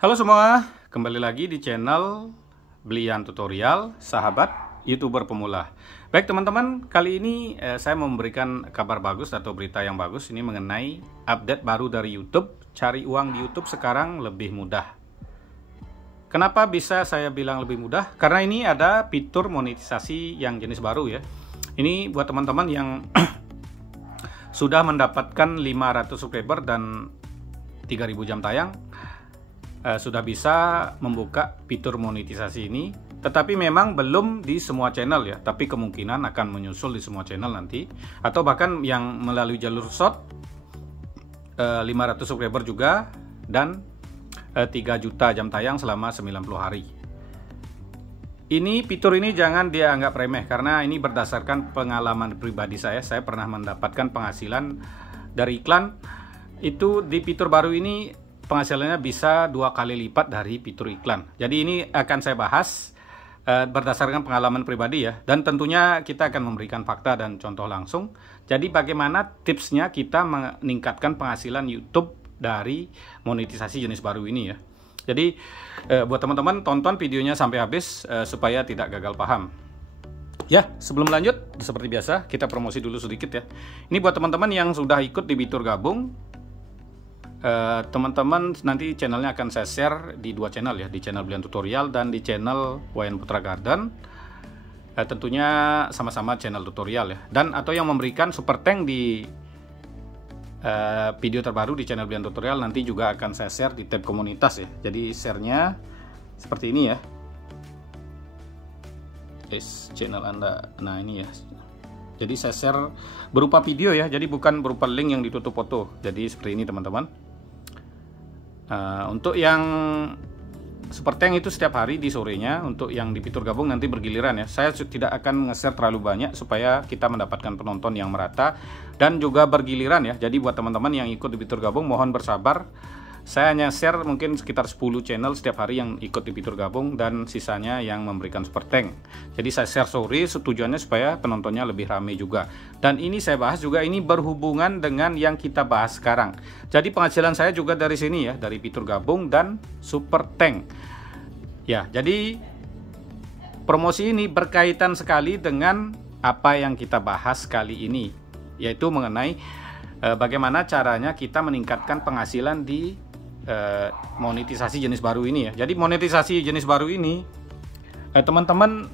Halo semua, kembali lagi di channel Blian Tutorial, sahabat YouTuber pemula. Baik teman-teman, kali ini saya memberikan kabar bagus atau berita yang bagus ini mengenai update baru dari YouTube. Cari uang di YouTube sekarang lebih mudah. Kenapa bisa saya bilang lebih mudah? Karena ini ada fitur monetisasi yang jenis baru ya. Ini buat teman-teman yang sudah mendapatkan 500 subscriber dan 3000 jam tayang. Sudah bisa membuka fitur monetisasi ini, tetapi memang belum di semua channel ya, tapi kemungkinan akan menyusul di semua channel nanti, atau bahkan yang melalui jalur short 500 subscriber juga dan 3 juta jam tayang selama 90 hari. Ini fitur ini jangan dianggap remeh karena ini berdasarkan pengalaman pribadi saya pernah mendapatkan penghasilan dari iklan. Itu di fitur baru ini penghasilannya bisa 2 kali lipat dari fitur iklan. Jadi ini akan saya bahas berdasarkan pengalaman pribadi ya. Dan tentunya kita akan memberikan fakta dan contoh langsung. Jadi bagaimana tipsnya kita meningkatkan penghasilan YouTube dari monetisasi jenis baru ini ya. Jadi buat teman-teman tonton videonya sampai habis supaya tidak gagal paham. Ya, sebelum lanjut seperti biasa kita promosi dulu sedikit ya. Ini buat teman-teman yang sudah ikut di fitur gabung. Teman-teman nanti channelnya akan saya share di 2 channel ya, di channel Blian Tutorial dan di channel Wayan Putra Garden. Tentunya sama-sama channel tutorial ya, dan atau yang memberikan super thank di video terbaru di channel Blian Tutorial nanti juga akan saya share di tab komunitas ya. Jadi share-nya seperti ini ya, channel Anda. Nah ini ya, jadi saya share berupa video ya, jadi bukan berupa link yang ditutup foto. Jadi seperti ini teman-teman. Untuk yang super thank itu setiap hari di sorenya, untuk yang di fitur gabung nanti bergiliran ya. Saya tidak akan nge-share terlalu banyak supaya kita mendapatkan penonton yang merata dan juga bergiliran ya. Jadi buat teman-teman yang ikut di fitur gabung mohon bersabar. Saya hanya share mungkin sekitar 10 channel setiap hari yang ikut di fitur gabung dan sisanya yang memberikan super thank. Jadi saya share sore tujuannya supaya penontonnya lebih ramai juga. Dan ini saya bahas juga ini berhubungan dengan yang kita bahas sekarang. Jadi penghasilan saya juga dari sini ya, dari fitur gabung dan super thank. Ya, jadi promosi ini berkaitan sekali dengan apa yang kita bahas kali ini, yaitu mengenai bagaimana caranya kita meningkatkan penghasilan di monetisasi jenis baru ini ya. Jadi monetisasi jenis baru ini teman-teman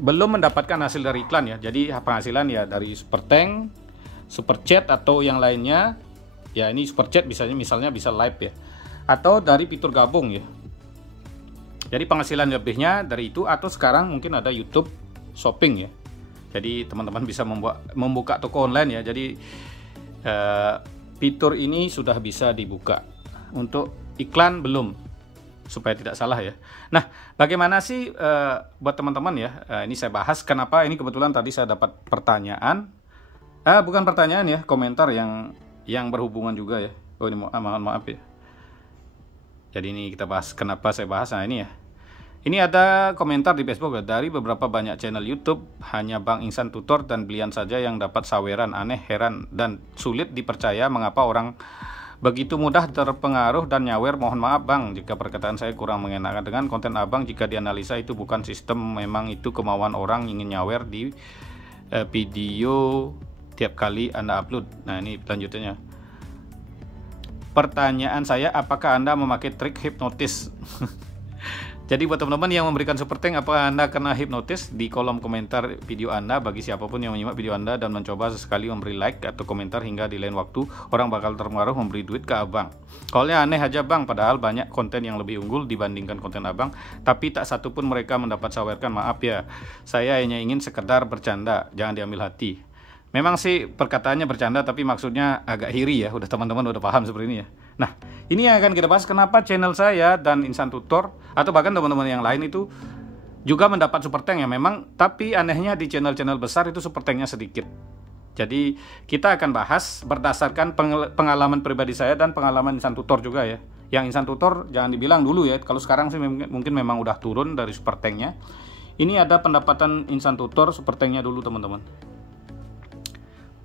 belum mendapatkan hasil dari iklan ya. Jadi penghasilan ya dari super thank, super chat atau yang lainnya. Ya ini super chat misalnya bisa live ya, atau dari fitur gabung ya. Jadi penghasilan lebihnya dari itu, atau sekarang mungkin ada YouTube Shopping ya. Jadi teman-teman bisa membuka toko online ya. Jadi fitur ini sudah bisa dibuka. Untuk iklan belum, supaya tidak salah ya. Nah, bagaimana sih buat teman-teman ya? Ini saya bahas kenapa ini kebetulan tadi saya dapat pertanyaan, bukan pertanyaan ya, komentar yang berhubungan juga ya. Oh ini mohon maaf ya. Jadi ini kita bahas kenapa saya bahas. Nah ini ya. Ini ada komentar di Facebook ya, dari beberapa banyak channel YouTube hanya Bang Insan Tutor dan Blian saja yang dapat saweran. Aneh, heran dan sulit dipercaya mengapa orang begitu mudah terpengaruh dan nyawer. Mohon maaf Bang jika perkataan saya kurang mengenakan. Dengan konten Abang jika dianalisa itu bukan sistem, memang itu kemauan orang ingin nyawer di video tiap kali Anda upload. Nah ini lanjutannya. Pertanyaan saya, apakah Anda memakai trik hipnotis? Jadi buat teman-teman yang memberikan super thank, apakah Anda kena hipnotis? Di kolom komentar video Anda, bagi siapapun yang menyimak video Anda dan mencoba sesekali memberi like atau komentar hingga di lain waktu orang bakal terpengaruh memberi duit ke Abang. Soalnya aneh aja Bang, padahal banyak konten yang lebih unggul dibandingkan konten Abang, tapi tak satu pun mereka mendapat sawerkan. Maaf ya, saya hanya ingin sekedar bercanda, jangan diambil hati. Memang sih perkataannya bercanda, tapi maksudnya agak iri ya. Udah teman-teman udah paham seperti ini ya. Nah, ini yang akan kita bahas kenapa channel saya dan Insan Tutor atau bahkan teman-teman yang lain itu juga mendapat super thank ya memang, tapi anehnya di channel-channel besar itu super thanknya sedikit. Jadi kita akan bahas berdasarkan pengalaman pribadi saya dan pengalaman Insan Tutor juga ya. Yang Insan Tutor jangan dibilang dulu ya, kalau sekarang sih mungkin memang udah turun dari super thanknya. Ini ada pendapatan Insan Tutor super thanknya dulu teman-teman.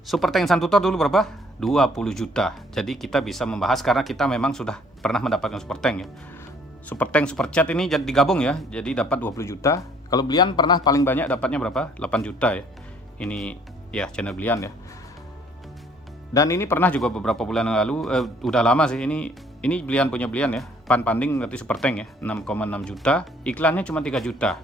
Super thank Insan Tutor dulu berapa? 20 juta. Jadi kita bisa membahas karena kita memang sudah pernah mendapatkan super thank ya. Super Tank, Super Chat ini jadi digabung ya, jadi dapat 20 juta. Kalau Belian pernah paling banyak dapatnya berapa? 8 juta ya. Ini ya channel Belian ya. Dan ini pernah juga beberapa bulan yang lalu, udah lama sih ini Belian punya Belian ya. Panding berarti Super Tank ya, 6,6 juta. Iklannya cuma 3 juta.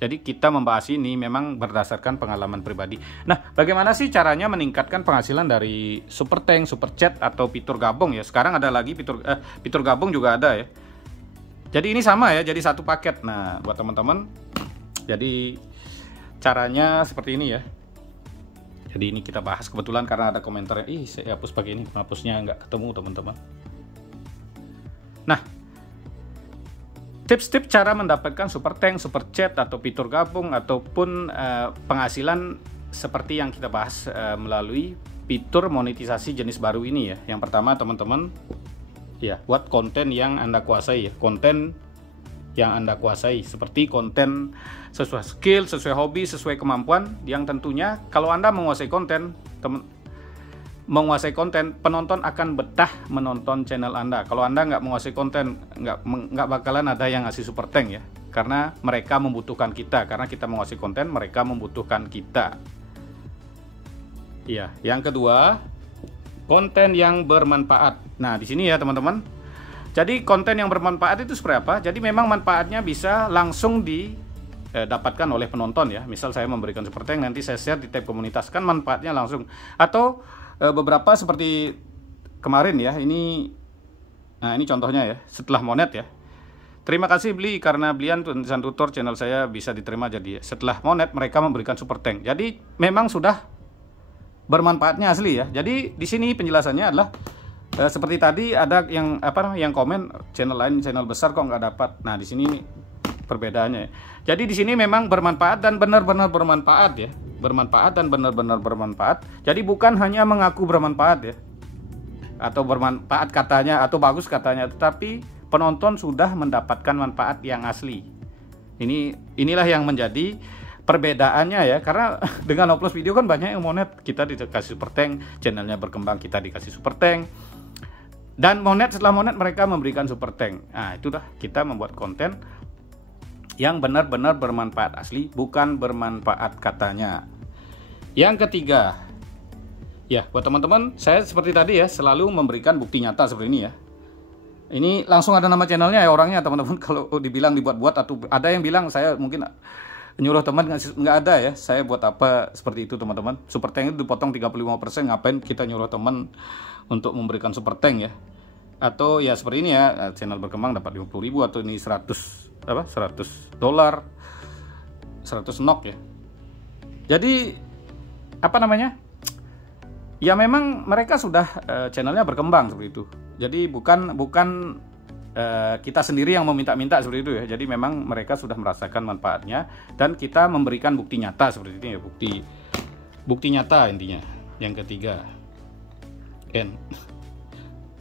Jadi kita membahas ini memang berdasarkan pengalaman pribadi. Nah, bagaimana sih caranya meningkatkan penghasilan dari Super Tank, Super Chat atau fitur gabung ya? Sekarang ada lagi fitur gabung juga ada ya. Jadi ini sama ya, jadi satu paket. Nah, buat teman-teman, jadi caranya seperti ini ya. Jadi ini kita bahas kebetulan karena ada komentarnya, ih saya hapus pakai ini, hapusnya nggak ketemu teman-teman. Nah, tips-tips cara mendapatkan Super Tank, Super Chat atau fitur gabung ataupun penghasilan seperti yang kita bahas melalui fitur monetisasi jenis baru ini ya. Yang pertama teman-teman ya, buat konten yang Anda kuasai ya. Konten yang Anda kuasai seperti konten sesuai skill, sesuai hobi, sesuai kemampuan yang tentunya kalau Anda menguasai konten, penonton akan betah menonton channel Anda. Kalau Anda nggak menguasai konten, nggak bakalan ada yang ngasih Super Tank ya, karena mereka membutuhkan kita. Karena kita menguasai konten, mereka membutuhkan kita. Iya, yang kedua, konten yang bermanfaat. Nah, di sini ya teman-teman. Jadi konten yang bermanfaat itu seperti apa? Jadi memang manfaatnya bisa langsung didapatkan oleh penonton ya. Misal saya memberikan Super Tank, nanti saya share di tab komunitas, kan manfaatnya langsung. Atau beberapa seperti kemarin ya, nah ini contohnya ya, setelah monet ya. Terima kasih Beli karena Belian tulisan tutor channel saya bisa diterima jadi. Setelah monet mereka memberikan Super Tank. Jadi memang sudah bermanfaatnya asli ya. Jadi di sini penjelasannya adalah seperti tadi ada yang komen channel lain, channel besar kok nggak dapat. Nah di sini perbedaannya. Jadi di sini memang bermanfaat dan benar-benar bermanfaat ya. Bermanfaat dan benar-benar bermanfaat. Jadi bukan hanya mengaku bermanfaat ya, atau bermanfaat katanya atau bagus katanya, tetapi penonton sudah mendapatkan manfaat yang asli. Inilah yang menjadi perbedaannya ya, karena dengan upload video kan banyak yang monet, kita dikasih Super Tank, channelnya berkembang, kita dikasih Super Tank, dan setelah monet mereka memberikan Super Tank. Nah itu dah, kita membuat konten yang benar-benar bermanfaat asli, bukan bermanfaat katanya. Yang ketiga ya, buat teman-teman, saya seperti tadi ya, selalu memberikan bukti nyata seperti ini ya. Ini langsung ada nama channelnya ya orangnya teman-teman. Kalau dibilang dibuat-buat, atau ada yang bilang saya mungkin nyuruh teman, nggak ada ya, saya buat apa seperti itu teman-teman. Super Tank itu dipotong 35%, ngapain kita nyuruh teman untuk memberikan Super Tank ya. Atau ya seperti ini ya, channel berkembang dapat 50.000, atau ini 100 dolar, 100 NOK ya. Jadi ya memang mereka sudah channelnya berkembang seperti itu. Jadi bukan kita sendiri yang meminta-minta seperti itu ya. Jadi memang mereka sudah merasakan manfaatnya, dan kita memberikan bukti nyata seperti ini ya, bukti nyata intinya. Yang ketiga,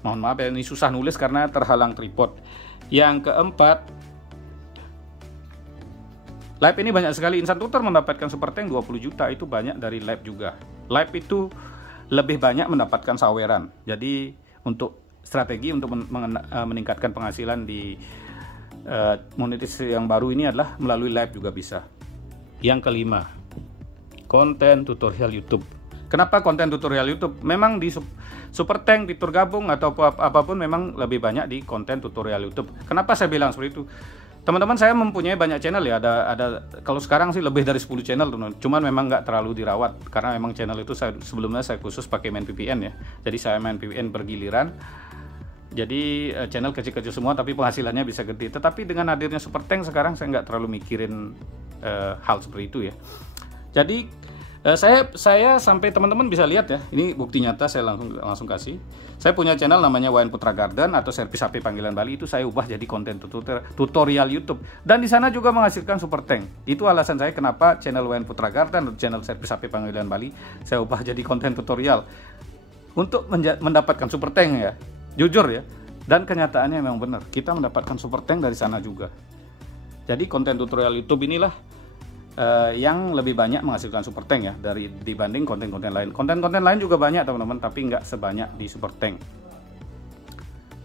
mohon maaf ya, ini susah nulis karena terhalang tripod. Yang keempat, live ini banyak sekali. Insan tutor mendapatkan Super Tank 20 juta itu banyak dari live juga. Live itu lebih banyak mendapatkan saweran. Jadi untuk strategi untuk meningkatkan penghasilan di monetisasi yang baru ini adalah melalui live juga bisa. Yang kelima, konten tutorial YouTube. Kenapa konten tutorial YouTube? Memang di Super Tank, fitur gabung atau apapun memang lebih banyak di konten tutorial YouTube. Kenapa saya bilang seperti itu? Teman-teman, saya mempunyai banyak channel ya, ada kalau sekarang sih lebih dari 10 channel teman-teman. Cuman memang nggak terlalu dirawat karena memang channel itu sebelumnya saya khusus pakai main VPN ya. Jadi saya main VPN bergiliran. Jadi channel kecil-kecil semua tapi penghasilannya bisa gede. Tetapi dengan hadirnya Super Tank sekarang saya nggak terlalu mikirin hal seperti itu ya. Jadi saya sampai teman-teman bisa lihat ya, ini bukti nyata saya langsung kasih. Saya punya channel namanya Wayan Putra Garden atau servis HP panggilan Bali, itu saya ubah jadi konten tutorial YouTube, dan di sana juga menghasilkan Super Tank. Itu alasan saya kenapa channel Wayan Putra Garden atau channel servis HP panggilan Bali saya ubah jadi konten tutorial untuk mendapatkan Super Tank ya. Jujur ya, dan kenyataannya memang benar, kita mendapatkan Super Tank dari sana juga. Jadi konten tutorial YouTube inilah yang lebih banyak menghasilkan Super Tank ya dibanding konten-konten lain. Konten-konten lain juga banyak teman-teman, tapi nggak sebanyak di Super Tank.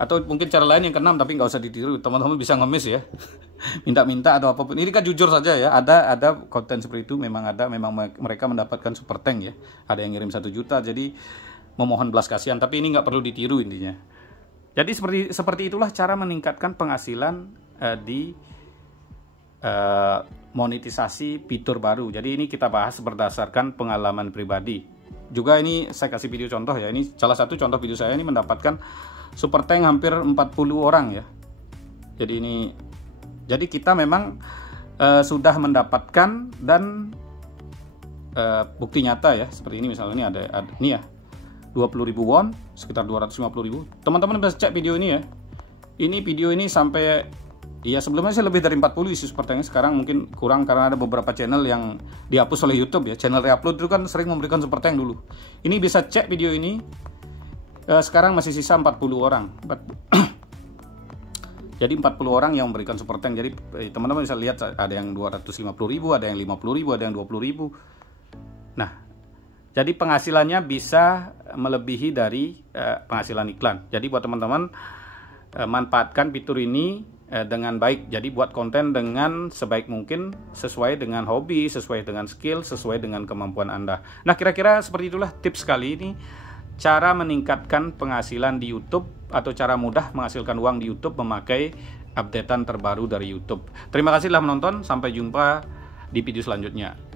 Atau mungkin cara lain yang keenam, tapi nggak usah ditiru, teman-teman bisa ngemis ya. Minta-minta atau apapun. Ini kan jujur saja ya, ada konten seperti itu, memang mereka mendapatkan super tank ya. Ada yang ngirim 1 juta, jadi memohon belas kasihan, tapi ini nggak perlu ditiru intinya. Jadi seperti itulah cara meningkatkan penghasilan di monetisasi fitur baru. Jadi ini kita bahas berdasarkan pengalaman pribadi. Juga ini saya kasih video contoh ya. Ini salah satu contoh video saya, ini mendapatkan super tank hampir 40 orang ya. Jadi kita memang sudah mendapatkan dan bukti nyata ya. Seperti ini misalnya, ini ada ini ya. 20.000 won, sekitar 250.000. Teman-teman bisa cek video ini ya. Ini video ini sampai, ya sebelumnya sih lebih dari 40 isi super tanknya. Sekarang mungkin kurang karena ada beberapa channel yang dihapus oleh YouTube ya. Channel reupload itu kan sering memberikan super tank dulu. Ini bisa cek video ini. Sekarang masih sisa 40 orang. Jadi 40 orang yang memberikan super tank. Jadi teman-teman bisa lihat ada yang 250.000, ada yang 50.000, ada yang 20.000. Nah, jadi penghasilannya bisa melebihi dari penghasilan iklan. Jadi buat teman-teman, manfaatkan fitur ini dengan baik. Jadi buat konten dengan sebaik mungkin, sesuai dengan hobi, sesuai dengan skill, sesuai dengan kemampuan Anda. Nah, kira-kira seperti itulah tips kali ini, cara meningkatkan penghasilan di YouTube atau cara mudah menghasilkan uang di YouTube memakai updatean terbaru dari YouTube. Terima kasih telah menonton, sampai jumpa di video selanjutnya.